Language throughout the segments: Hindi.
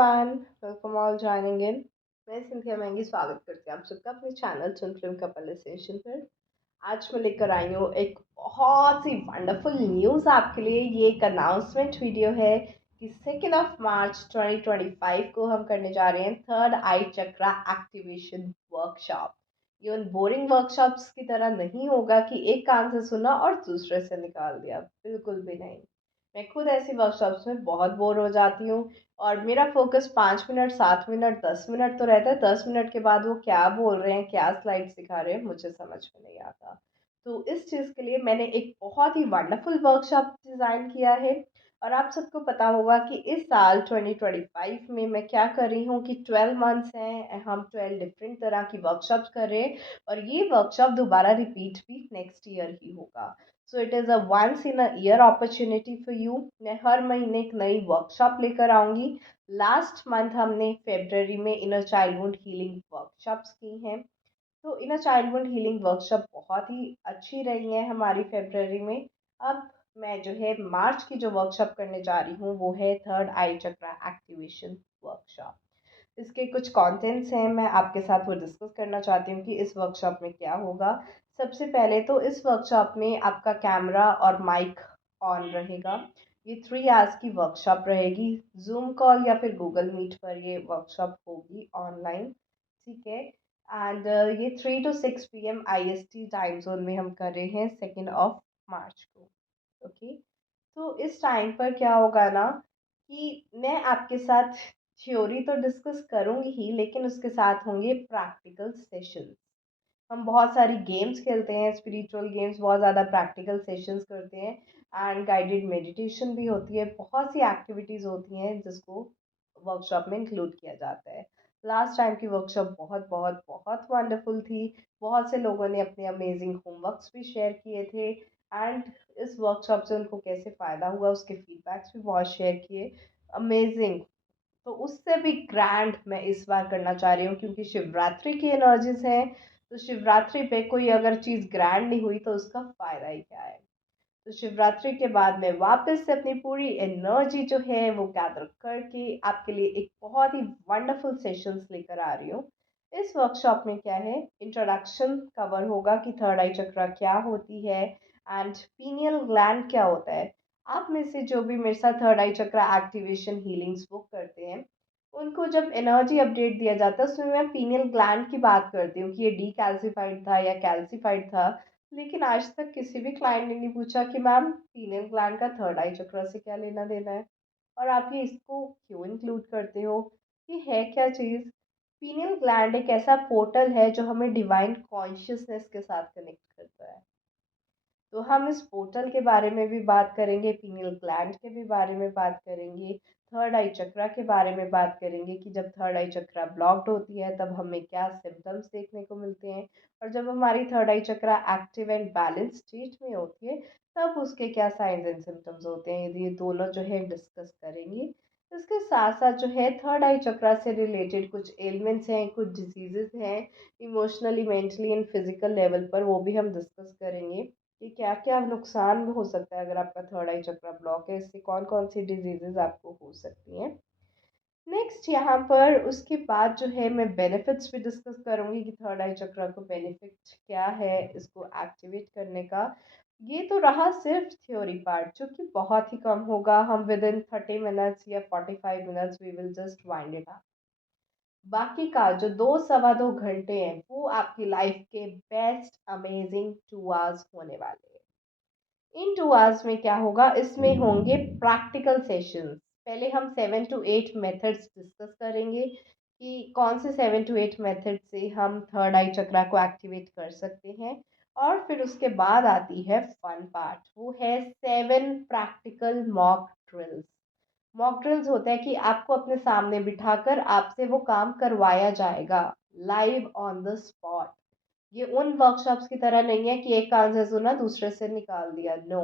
Everyone, welcome all joining in. मैं सिंथिया महंगी स्वागत करती हूँ आप सबका अपने चैनल सुन फिल्म कपल स्टेशन पर। आज मैं लेकर आई हूँ एक बहुत ही वंडरफुल न्यूज़ आपके लिए। ये एक अनाउंसमेंट वीडियो है कि 2 मार्च 2025 को हम करने जा रहे हैं थर्ड आई चक्रा एक्टिवेशन वर्कशॉप। ये उन बोरिंग वर्कशॉप्स की तरह नहीं होगा कि एक कान से सुना और दूसरे से निकाल दिया, बिल्कुल भी नहीं। मैं खुद ऐसी वर्कशॉप्स में बहुत बोर हो जाती हूँ और मेरा फोकस 5 मिनट 7 मिनट 10 मिनट तो रहता है। 10 मिनट के बाद वो क्या बोल रहे हैं, क्या स्लाइड सिखा रहे हैं, मुझे समझ में नहीं आता। तो इस चीज़ के लिए मैंने एक बहुत ही वंडरफुल वर्कशॉप डिज़ाइन किया है। और आप सबको पता होगा कि इस साल 2025 में मैं क्या कर रही हूँ कि 12 मंथ्स हैं, हम 12 डिफरेंट तरह की वर्कशॉप्स कर रहे हैं। और ये वर्कशॉप दोबारा रिपीट भी नेक्स्ट ईयर ही होगा। So it is a once in a year opportunity for you. मैं हर महीने एक नई वर्कशॉप लेकर आऊँगी। लास्ट मंथ हमने फेब्रवरी में इनर चाइल्डहुड हीलिंग वर्कशॉप्स की हैं। तो इनर चाइल्डहुड हीलिंग वर्कशॉप बहुत ही अच्छी रही है हमारी फेब्रवरी में। अब मैं जो है मार्च की जो वर्कशॉप करने जा रही हूँ वो है थर्ड आई चक्रा एक्टिवेशन वर्कशॉप। इसके कुछ कंटेंट्स हैं, मैं आपके साथ वो डिस्कस करना चाहती हूँ कि इस वर्कशॉप में क्या होगा। सबसे पहले तो इस वर्कशॉप में आपका कैमरा और माइक ऑन रहेगा। ये 3 आवर्स की वर्कशॉप रहेगी। जूम कॉल या फिर गूगल मीट पर ये वर्कशॉप होगी ऑनलाइन, ठीक है। एंड ये 3 to 6 PM IST time zone में हम कर रहे हैं 2 मार्च को। ओके। तो इस टाइम पर क्या होगा ना कि मैं आपके साथ थ्योरी तो डिस्कस करूंगी ही, लेकिन उसके साथ होंगे प्रैक्टिकल सेशंस। हम बहुत सारी गेम्स खेलते हैं, स्पिरिचुअल गेम्स, बहुत ज़्यादा प्रैक्टिकल सेशंस करते हैं। एंड गाइडेड मेडिटेशन भी होती है, बहुत सी एक्टिविटीज़ होती हैं जिसको वर्कशॉप में इंक्लूड किया जाता है। लास्ट टाइम की वर्कशॉप बहुत बहुत बहुत वंडरफुल थी। बहुत से लोगों ने अपने अमेजिंग होमवर्क्स भी शेयर किए थे। एंड इस वर्कशॉप से उनको कैसे फ़ायदा हुआ उसके फीडबैक्स भी बहुत शेयर किए। अमेजिंग। तो उससे भी ग्रैंड मैं इस बार करना चाह रही हूँ क्योंकि शिवरात्रि की एनर्जीज हैं। तो शिवरात्रि पे कोई अगर चीज़ ग्रैंड नहीं हुई तो उसका फ़ायदा ही क्या है। तो शिवरात्रि के बाद मैं वापस से अपनी पूरी एनर्जी जो है वो गैदर करके आपके लिए एक बहुत ही वंडरफुल सेशंस लेकर आ रही हूँ। इस वर्कशॉप में क्या है, इंट्रोडक्शन कवर होगा कि थर्ड आई चक्रा क्या होती है एंड पीनियल ग्लैंड क्या होता है। आप में से जो भी मेरे साथ थर्ड आई चक्रा एक्टिवेशन हीलिंग्स बुक करते हैं उनको जब एनर्जी अपडेट दिया जाता है उसमें मैं पीनियल ग्लैंड की बात करती हूँ कि ये डी कैल्सिफाइड था या कैल्सिफाइड था। लेकिन आज तक किसी भी क्लाइंट ने नहीं पूछा कि मैम पीनियल ग्लैंड का थर्ड आई चक्र से क्या लेना देना है और आप ये इसको क्यों इंक्लूड करते हो, ये है क्या चीज़। पीनियल ग्लैंड एक ऐसा पोर्टल है जो हमें डिवाइन कॉन्शियसनेस के साथ कनेक्ट करता है। तो हम इस पोर्टल के बारे में भी बात करेंगे, पीनियल ग्लैंड के भी बारे में बात करेंगे, थर्ड आई चक्रा के बारे में बात करेंगे कि जब थर्ड आई चक्रा ब्लॉक्ड होती है तब हमें क्या सिम्टम्स देखने को मिलते हैं। और जब हमारी third eye chakra active and balance state में होती है तब उसके क्या साइंस एंड सिम्टम्स होते हैं, ये दोनों जो है डिस्कस करेंगे। इसके साथ साथ जो है थर्ड आई चक्रा से रिलेटेड कुछ एलिमेंट्स हैं, कुछ डिजीजेस हैं, emotionally mentally and physical level पर, वो भी हम डिस्कस करेंगे कि क्या क्या नुकसान हो सकता है अगर आपका थर्ड आई चक्र ब्लॉक है, इससे कौन कौन सी डिजीजेज आपको हो सकती हैं। नेक्स्ट यहाँ पर उसके बाद जो है मैं बेनिफिट्स भी डिस्कस करूंगी कि थर्ड आई चक्र को बेनिफिट क्या है इसको एक्टिवेट करने का। ये तो रहा सिर्फ थ्योरी पार्ट जो कि बहुत ही कम होगा। हम विद इन 30 मिनट्स या 45 minutes we will just wind it up. बाकी का जो 2 सवा 2 घंटे हैं वो आपकी लाइफ के बेस्ट अमेजिंग 2 आवर्स होने वाले हैं। इन 2 आवर्स में क्या होगा, इसमें होंगे प्रैक्टिकल सेशंस। पहले हम 7 to 8 मेथड्स डिस्कस करेंगे कि कौन से 7 to 8 मेथड से हम थर्ड आई चक्रा को एक्टिवेट कर सकते हैं। और फिर उसके बाद आती है फन पार्ट, वो है 7 practical mock drills. Mock drills होता है कि आपको अपने सामने बिठाकर आपसे वो काम करवाया जाएगा लाइव ऑन द स्पॉट। ये उन वर्कशॉप्स की तरह नहीं है कि एक कान से सुना दूसरे से निकाल दिया, नो।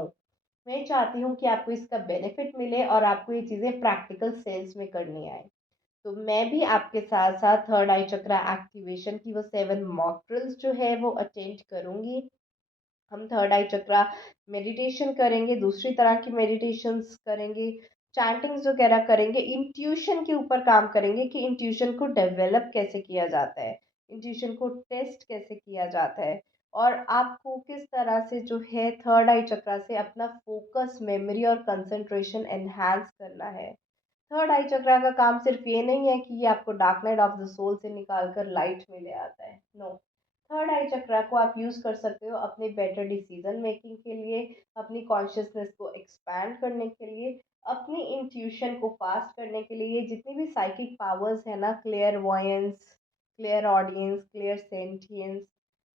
मैं चाहती हूँ कि आपको इसका बेनिफिट मिले और आपको ये चीज़ें प्रैक्टिकल सेंस में करनी आए। तो मैं भी आपके साथ साथ थर्ड आई चक्रा एक्टिवेशन की वो 7 मॉक ड्रिल्स जो है वो अटेंड करूँगी। हम थर्ड आई चक्रा मेडिटेशन करेंगे, दूसरी तरह की मेडिटेशंस करेंगे चैंटिंग्स वगैरह करेंगे, इंट्यूशन के ऊपर काम करेंगे कि इंट्यूशन को डेवलप कैसे किया जाता है, इंट्यूशन को टेस्ट कैसे किया जाता है, और आपको किस तरह से जो है थर्ड आई चक्रा से अपना फोकस, मेमोरी और कंसंट्रेशन एनहांस करना है। थर्ड आई चक्रा का काम सिर्फ ये नहीं है कि ये आपको dark night of the soul से निकाल कर लाइट में ले आता है, नो। थर्ड आई चक्रा को आप यूज कर सकते हो अपने बेटर डिसीजन मेकिंग के लिए, अपनी कॉन्शियसनेस को एक्सपैंड करने के लिए, अपनी इंट्यूशन को फास्ट करने के लिए। ये जितनी भी साइकिक पावर्स है ना, clear voyance, clear audience, clear sentience,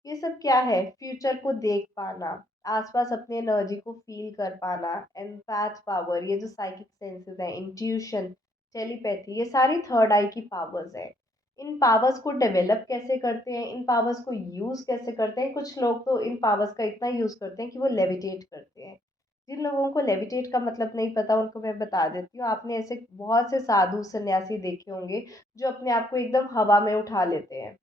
ये सब क्या है? फ्यूचर को देख पाना, आसपास अपनी एनर्जी को फील कर पाना, एम्पैथ पावर, ये जो साइकिक सेंसेस है, इंट्यूशन, टेलीपैथी, ये सारी थर्ड आई की पावर्स है। इन पावर्स को डेवलप कैसे करते हैं, इन पावर्स को यूज कैसे करते हैं? कुछ लोग तो इन पावर्स का इतना यूज करते हैं कि वो लेविटेट करते हैं। जिन लोगों को लेविटेट का मतलब नहीं पता उनको मैं बता देती हूँ। आपने ऐसे बहुत से साधु सन्यासी देखे होंगे जो अपने आप को एकदम हवा में उठा लेते हैं,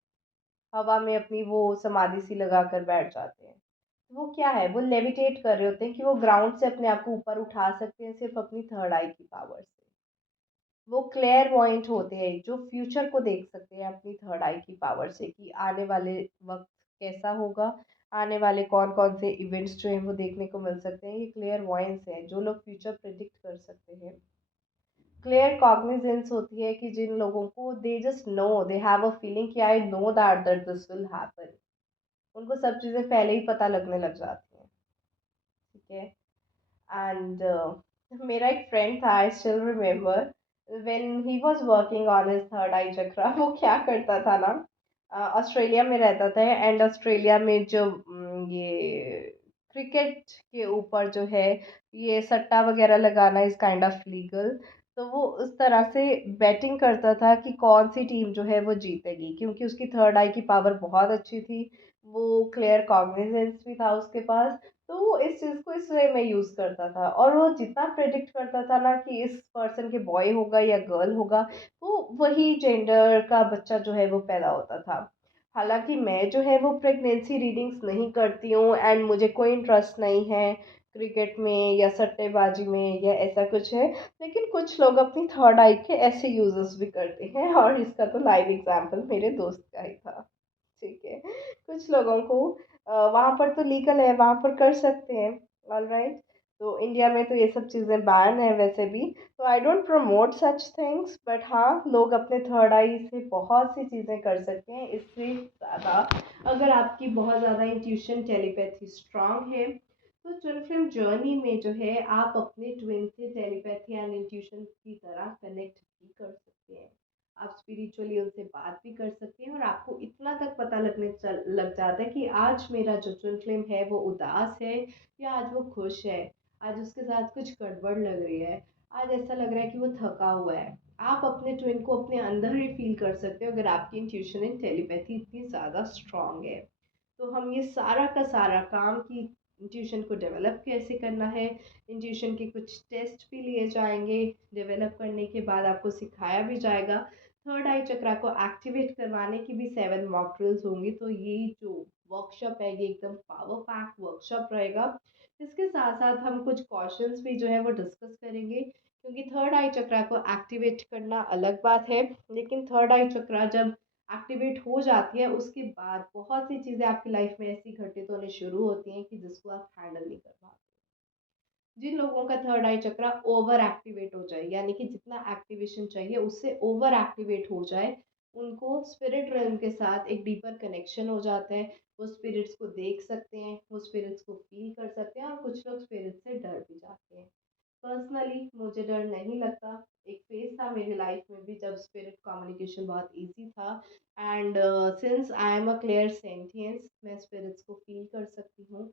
हवा में अपनी वो समाधि सी लगा कर बैठ जाते हैं। वो क्या है? वो लेविटेट कर रहे होते हैं कि वो ग्राउंड से अपने आप को ऊपर उठा सकते हैं सिर्फ अपनी थर्ड आई की पावर से। वो क्लेयर पॉइंट होते हैं जो फ्यूचर को देख सकते हैं अपनी थर्ड आई की पावर से कि आने वाले वक्त कैसा होगा, आने वाले कौन कौन से इवेंट्स जो हैं वो देखने को मिल सकते हैं। ये क्लियर वॉइंस है जो लोग फ्यूचर प्रिडिक्ट कर सकते हैं। क्लियर कॉग्निजेंस होती है कि जिन लोगों को they just know, they have a feeling कि I know that that this will happen. उनको सब चीज़ें पहले ही पता लगने लग जाती हैं। ठीक है। एंड मेरा एक फ्रेंड था, I still remember, when he was working on his third eye chakra. वो क्या करता था ना, ऑस्ट्रेलिया में रहता था, एंड ऑस्ट्रेलिया में जो ये क्रिकेट के ऊपर जो है ये सट्टा वगैरह लगाना इज काइंड ऑफ लीगल। तो वो उस तरह से बैटिंग करता था कि कौन सी टीम जो है वो जीतेगी, क्योंकि उसकी थर्ड आई की पावर बहुत अच्छी थी, वो क्लियर कॉग्निजेंस भी था उसके पास। तो वो इस चीज़ को इस वे में यूज़ करता था, और वो जितना प्रेडिक्ट करता था ना कि इस पर्सन के बॉय होगा या गर्ल होगा, वो वही जेंडर का बच्चा जो है वो पैदा होता था। हालांकि मैं जो है वो प्रेगनेंसी रीडिंग्स नहीं करती हूँ, एंड मुझे कोई इंटरेस्ट नहीं है क्रिकेट में या सट्टेबाजी में या ऐसा कुछ है। लेकिन कुछ लोग अपनी थर्ड आई के ऐसे यूजेस भी करते हैं, और इसका तो लाइव एग्जांपल मेरे दोस्त का ही था। ठीक है। कुछ लोगों को वहाँ पर तो लीगल है, वहाँ पर कर सकते हैं। All right. तो इंडिया में तो ये सब चीज़ें बैन है वैसे भी। तो I don't promote such things, but हाँ, लोग अपने थर्ड आई से बहुत सी चीज़ें कर सकते हैं। इससे ज़्यादा अगर आपकी बहुत ज़्यादा इंट्यूशन, टेलीपैथी स्ट्रांग है, तो ट्विन फ्लेम जर्नी में जो है आप अपने ट्विन से टेलीपैथी एंड इंट्यूशन की तरह कनेक्ट भी कर सकते हैं। आप स्पिरिचुअली उनसे बात भी कर सकते हैं, और आपको इतना तक पता लग जाता है कि आज मेरा जो ट्विन फ्लेम है वो उदास है या आज वो खुश है, आज उसके साथ कुछ गड़बड़ लग रही है, आज ऐसा लग रहा है कि वो थका हुआ है। आप अपने ट्विन को अपने अंदर ही फील कर सकते हो अगर आपकी इंट्यूशन एंड टेलीपैथी इतनी ज़्यादा स्ट्रांग है। तो हम ये सारा का सारा काम कि इंट्यूशन को डेवलप कैसे करना है, इंट्यूशन के कुछ टेस्ट भी लिए जाएंगे, डेवलप करने के बाद आपको सिखाया भी जाएगा। थर्ड आई चक्रा को एक्टिवेट करवाने की भी 7 मॉक ड्रिल्स होंगी। तो ये जो वर्कशॉप है ये एकदम पावर पैक वर्कशॉप रहेगा। इसके साथ साथ हम कुछ क्वेश्चंस भी जो है वो डिस्कस करेंगे, क्योंकि थर्ड आई चक्रा को एक्टिवेट करना अलग बात है, लेकिन थर्ड आई चक्रा जब एक्टिवेट हो जाती है उसके बाद बहुत सी चीज़ें आपकी लाइफ में ऐसी घटित होने शुरू होती हैं कि जिसको आप हैंडल नहीं कर पाते। जिन लोगों का थर्ड आई चक्रा ओवर एक्टिवेट हो जाए, यानी कि जितना एक्टिवेशन चाहिए उससे ओवर एक्टिवेट हो जाए, उनको स्पिरिट realm के साथ एक डीपर कनेक्शन हो जाता है। वो स्पिरिट्स को देख सकते हैं, वो स्पिरिट्स को फील कर सकते हैं, और कुछ लोग स्पिरिट से डर भी जाते हैं। पर्सनली मुझे डर नहीं लगता। एक फेज था मेरी लाइफ में भी जब स्पिरिट कम्युनिकेशन बहुत इजी था, and since I am a clear sentience, मैं स्पिरिट्स को फील कर सकती हूँ।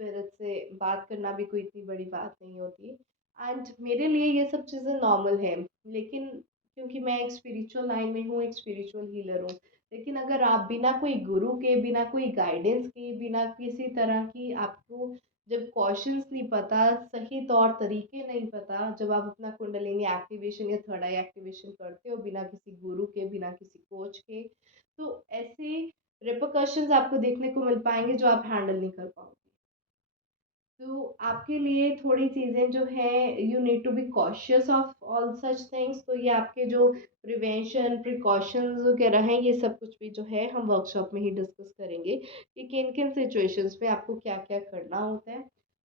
स्पिरिट से बात करना भी कोई इतनी बड़ी बात नहीं होती, एंड मेरे लिए ये सब चीज़ें नॉर्मल है। लेकिन क्योंकि मैं एक स्पिरिचुअल लाइन में हूँ, एक स्पिरिचुअल हीलर हूँ, लेकिन अगर आप बिना कोई गुरु के, बिना कोई गाइडेंस के, बिना किसी तरह की आपको जब क्वेश्चंस नहीं पता, सही तौर तरीके नहीं पता, जब आप अपना कुंडलिनी एक्टिवेशन या थर्ड आई एक्टिवेशन करते हो बिना किसी गुरु के, बिना किसी कोच के, तो ऐसे रिpercussions आपको देखने को मिल पाएंगे जो आप हैंडल नहीं कर पाओगे। तो आपके लिए थोड़ी चीज़ें जो है you need to be cautious of all such things. तो ये आपके जो प्रिवेंशन प्रिकॉशंस वगैरह हैं ये सब कुछ भी जो है हम वर्कशॉप में ही डिस्कस करेंगे कि किन किन सिचुएशंस में आपको क्या क्या करना होता है।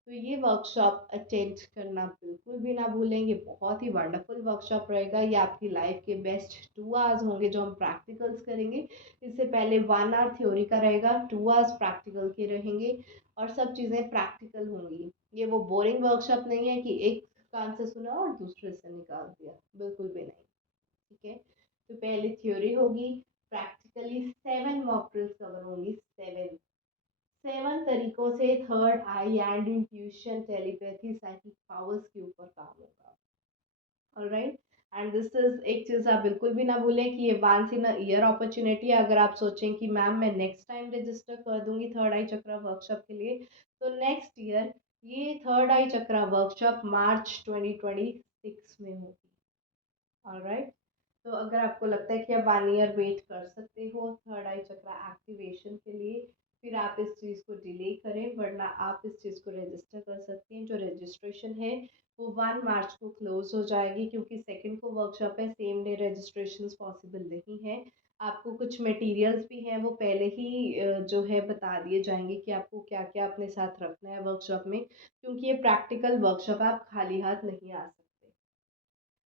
तो ये वर्कशॉप अटेंड करना बिल्कुल भी ना भूलें, ये बहुत ही वंडरफुल वर्कशॉप रहेगा। ये आपकी लाइफ के बेस्ट 2 आवर्स होंगे जो हम प्रैक्टिकल्स करेंगे। इससे पहले 1 आवर थ्योरी का रहेगा, 2 आवर्स प्रैक्टिकल के रहेंगे और सब चीज़ें प्रैक्टिकल होंगी। ये वो बोरिंग वर्कशॉप नहीं है कि एक कान से सुना और दूसरे से निकाल दिया, बिल्कुल भी नहीं। ठीक है, तो पहले थ्योरी होगी, प्रैक्टिकली 7 मॉक ड्रिल्स कवर होंगी। 7 तरीकों से third I and intuition telepathy psychic powers के ऊपर काम होगा। ऑलराइट, एंड दिस इज एक चीज़ आप बिल्कुल भी ना भूलें कि ये once in a year opportunity है। अगर आप सोचें कि मैम मैं नेक्स्ट टाइम रजिस्टर कर दूंगी थर्ड आई चक्रा वर्कशॉप के लिए, तो नेक्स्ट ईयर ये थर्ड आई चक्रा वर्कशॉप मार्च 2026 में होगी। ऑलराइट, तो अगर आपको लगता है कि आप 1 ईयर वेट कर सकते हो थर्ड आई चक्रा एक्टिवेशन के लिए, फिर आप इस चीज़ को डिले करें, वरना आप इस चीज़ को रजिस्टर कर सकते हैं। जो रजिस्ट्रेशन है वो 1 मार्च को क्लोज हो जाएगी, क्योंकि सेकंड को वर्कशॉप है, सेम डे रजिस्ट्रेशन पॉसिबल नहीं है। आपको कुछ मटेरियल्स भी हैं वो पहले ही जो है बता दिए जाएंगे कि आपको क्या क्या अपने साथ रखना है वर्कशॉप में, क्योंकि ये प्रैक्टिकल वर्कशॉप आप खाली हाथ नहीं आ सकते।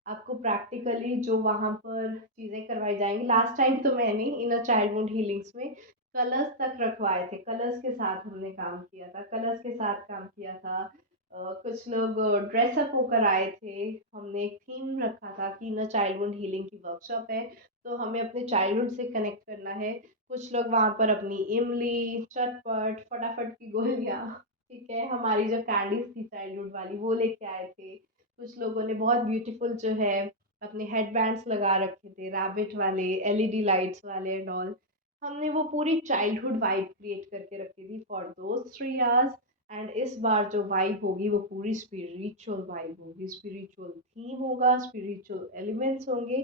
आपको प्रैक्टिकली जो वहाँ पर चीज़ें करवाई जाएंगी, लास्ट टाइम तो मैंने इन चाइल्डहुड हीलिंग्स में कलर्स तक रखवाए थे, कलर्स के साथ हमने काम किया था, कलर्स के साथ काम किया था। कुछ लोग ड्रेसअप होकर आए थे। हमने एक थीम रखा था कि इन चाइल्डहुड हीलिंग की वर्कशॉप है, तो हमें अपने चाइल्डहुड से कनेक्ट करना है। कुछ लोग वहाँ पर अपनी इमली, चटपट, फटाफट की गोलियाँ, ठीक है, हमारी जो कैंडीज थी चाइल्डहुड वाली वो लेके आए थे। कुछ लोगों ने बहुत ब्यूटीफुल जो है अपने हेडबैंड्स लगा रखे थे, रैबिट वाले, एलईडी लाइट्स वाले एंड ऑल। हमने वो पूरी चाइल्डहुड वाइब क्रिएट करके रखी थी फॉर दोज 3 आवर्स। एंड इस बार जो वाइब होगी वो पूरी स्पिरिचुअल वाइब होगी, स्पिरिचुअल थीम होगा, स्पिरिचुअल एलिमेंट्स होंगे।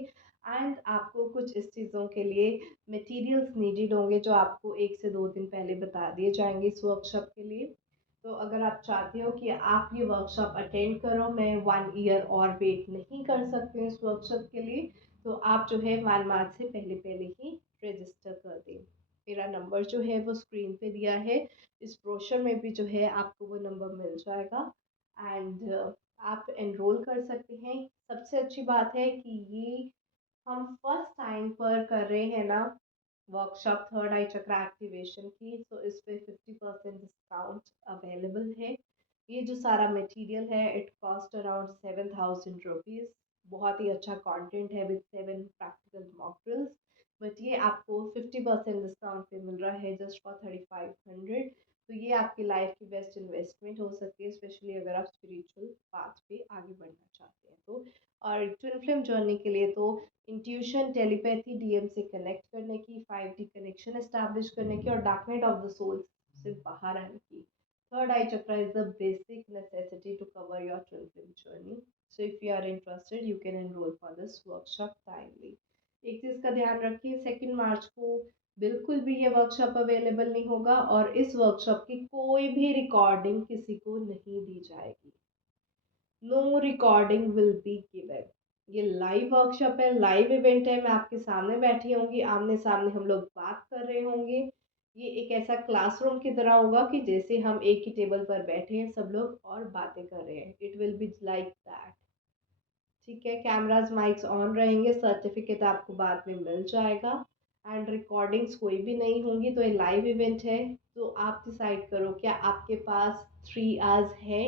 एंड आपको कुछ इस चीज़ों के लिए मटेरियल्स नीडेड होंगे जो आपको 1 से 2 दिन पहले बता दिए जाएंगे इस वर्कशॉप के लिए। तो अगर आप चाहते हो कि आप ये वर्कशॉप अटेंड करो, मैं 1 ईयर और वेट नहीं कर सकती हूँ इस वर्कशॉप के लिए, तो आप जो है 1 मार्च से पहले पहले ही रजिस्टर कर दें। मेरा नंबर जो है वो स्क्रीन पे दिया है, इस ब्रोशर में भी जो है आपको वो नंबर मिल जाएगा। एंड आप एनरोल कर सकते हैं। सबसे अच्छी बात है कि ये हम फर्स्ट टाइम पर कर रहे हैं ना वर्कशॉप थर्ड आई चक्र एक्टिवेशन की, तो इस पे 50% डिस्काउंट अवेलेबल है। ये जो सारा मटेरियल है इट कॉस्ट अराउंड 7,000 रुपीज़। बहुत ही अच्छा कंटेंट है with 7 practical mock drills, but ये आपको 50% डिस्काउंट पे मिल रहा है जस्ट फॉर 3500। तो ये आपकी लाइफ की बेस्ट इन्वेस्टमेंट हो सकती है, स्पेशली अगर आप स्पिरिचुअल पाथ पे आगे बढ़ना चाहते हैं तो। और ट्विन फ्लेम जर्नी के लिए तो इंट्यूशन, टेलीपैथी, डीएम से कनेक्ट करने की, 5D कनेक्शन एस्टैब्लिश करने की और dark night of the soul से बाहर आने की, third eye chakra is the basic necessity to cover your twin flame journey. So if you are interested you can enrol for this workshop timely. एक चीज़ का ध्यान रखिए, 2 मार्च को बिल्कुल भी ये वर्कशॉप अवेलेबल नहीं होगा और इस वर्कशॉप की कोई भी रिकॉर्डिंग किसी को नहीं दी जाएगी। No recording will be given. ये लाइव वर्कशॉप है, लाइव इवेंट है, मैं आपके सामने बैठी होंगी, आमने सामने हम लोग बात कर रहे होंगे। ये एक ऐसा क्लासरूम की तरह होगा कि जैसे हम एक ही टेबल पर बैठे हैं सब लोग और बातें कर रहे हैं। It will be like that. ठीक है, कैमराज माइक्स ऑन रहेंगे, सर्टिफिकेट आपको बाद में मिल जाएगा एंड रिकॉर्डिंग्स कोई भी नहीं होंगी। तो ये लाइव इवेंट है, तो आप डिसाइड करो क्या आपके पास 3 आवर्स है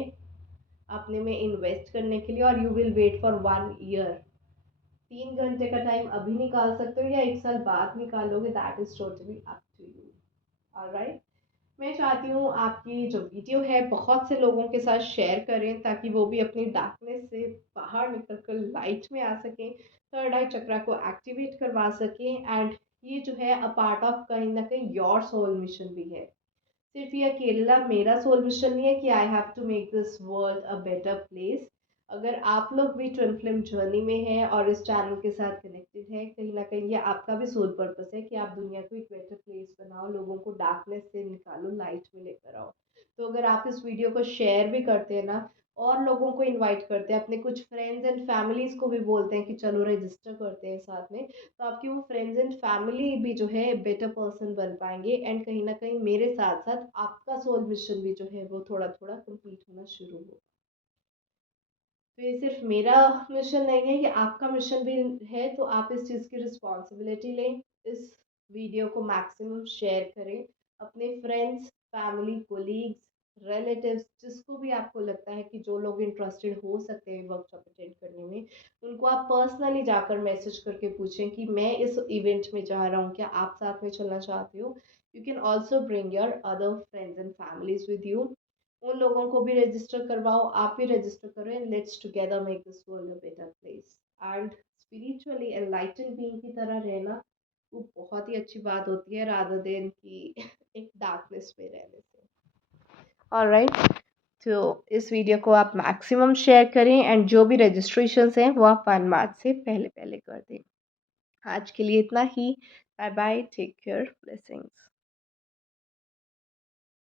अपने में इन्वेस्ट करने के लिए, और you will wait for 1 year. 3 घंटे का टाइम अभी निकाल सकते हो या 1 साल बाद निकालोगे, that is totally up to you. Alright, मैं चाहती हूँ आपकी जो वीडियो है बहुत से लोगों के साथ शेयर करें ताकि वो भी अपनी डार्कनेस से बाहर निकल कर लाइट में आ सकें, थर्ड आई चक्रा को एक्टिवेट करवा सकें। एंड ये जो है अ पार्ट ऑफ कहीं ना कहीं योर सोल मिशन भी है। सिर्फ ये अकेला मेरा सोल मिशन नहीं है कि I have to make this world a better place. अगर आप लोग भी ट्विन फ्लेम जर्नी में हैं और इस चैनल के साथ कनेक्टेड है, कहीं ना कहीं ये आपका भी सोल पर्पस है कि आप दुनिया को एक बेटर प्लेस बनाओ, लोगों को डार्कनेस से निकालो, लाइट में लेकर आओ। तो अगर आप इस वीडियो को शेयर भी करते हैं ना, और लोगों को इनवाइट करते हैं, अपने कुछ फ्रेंड्स एंड फैमिलीज को भी बोलते हैं कि चलो रजिस्टर करते हैं साथ में, तो आपकी वो फ्रेंड्स एंड फैमिली भी जो है बेटर पर्सन बन पाएंगे, एंड कहीं ना कहीं मेरे साथ साथ आपका सोल मिशन भी जो है वो थोड़ा थोड़ा कंप्लीट होना शुरू हो। तो ये सिर्फ मेरा मिशन नहीं है, ये आपका मिशन भी है, तो आप इस चीज़ की रिस्पॉन्सिबिलिटी लें। इस वीडियो को मैक्सिमम शेयर करें अपने फ्रेंड्स, फैमिली, कोलीग्स, रिलेटिव्स, जिसको भी आपको लगता है कि जो लोग इंटरेस्टेड हो सकते हैं वर्कशॉप अटेंड करने में, उनको आप पर्सनली जाकर मैसेज करके पूछें कि मैं इस इवेंट में जा रहा हूँ, क्या आप साथ में चलना चाहते हो। You can also bring your other friends and families with you. उन लोगों को भी रजिस्टर करवाओ, आप भी रजिस्टर करो, and let's together make this world a better place. And spiritually enlighten being की तरह रहना वो बहुत ही अच्छी बात होती है, रादर देन कि एक डार्कनेस में रहने से। ऑलराइट, तो इस वीडियो को आप मैक्सिमम शेयर करें, एंड जो भी रजिस्ट्रेशंस हैं वो आप 1 मार्च से पहले पहले कर दें। आज के लिए इतना ही। Bye bye, take care, blessings.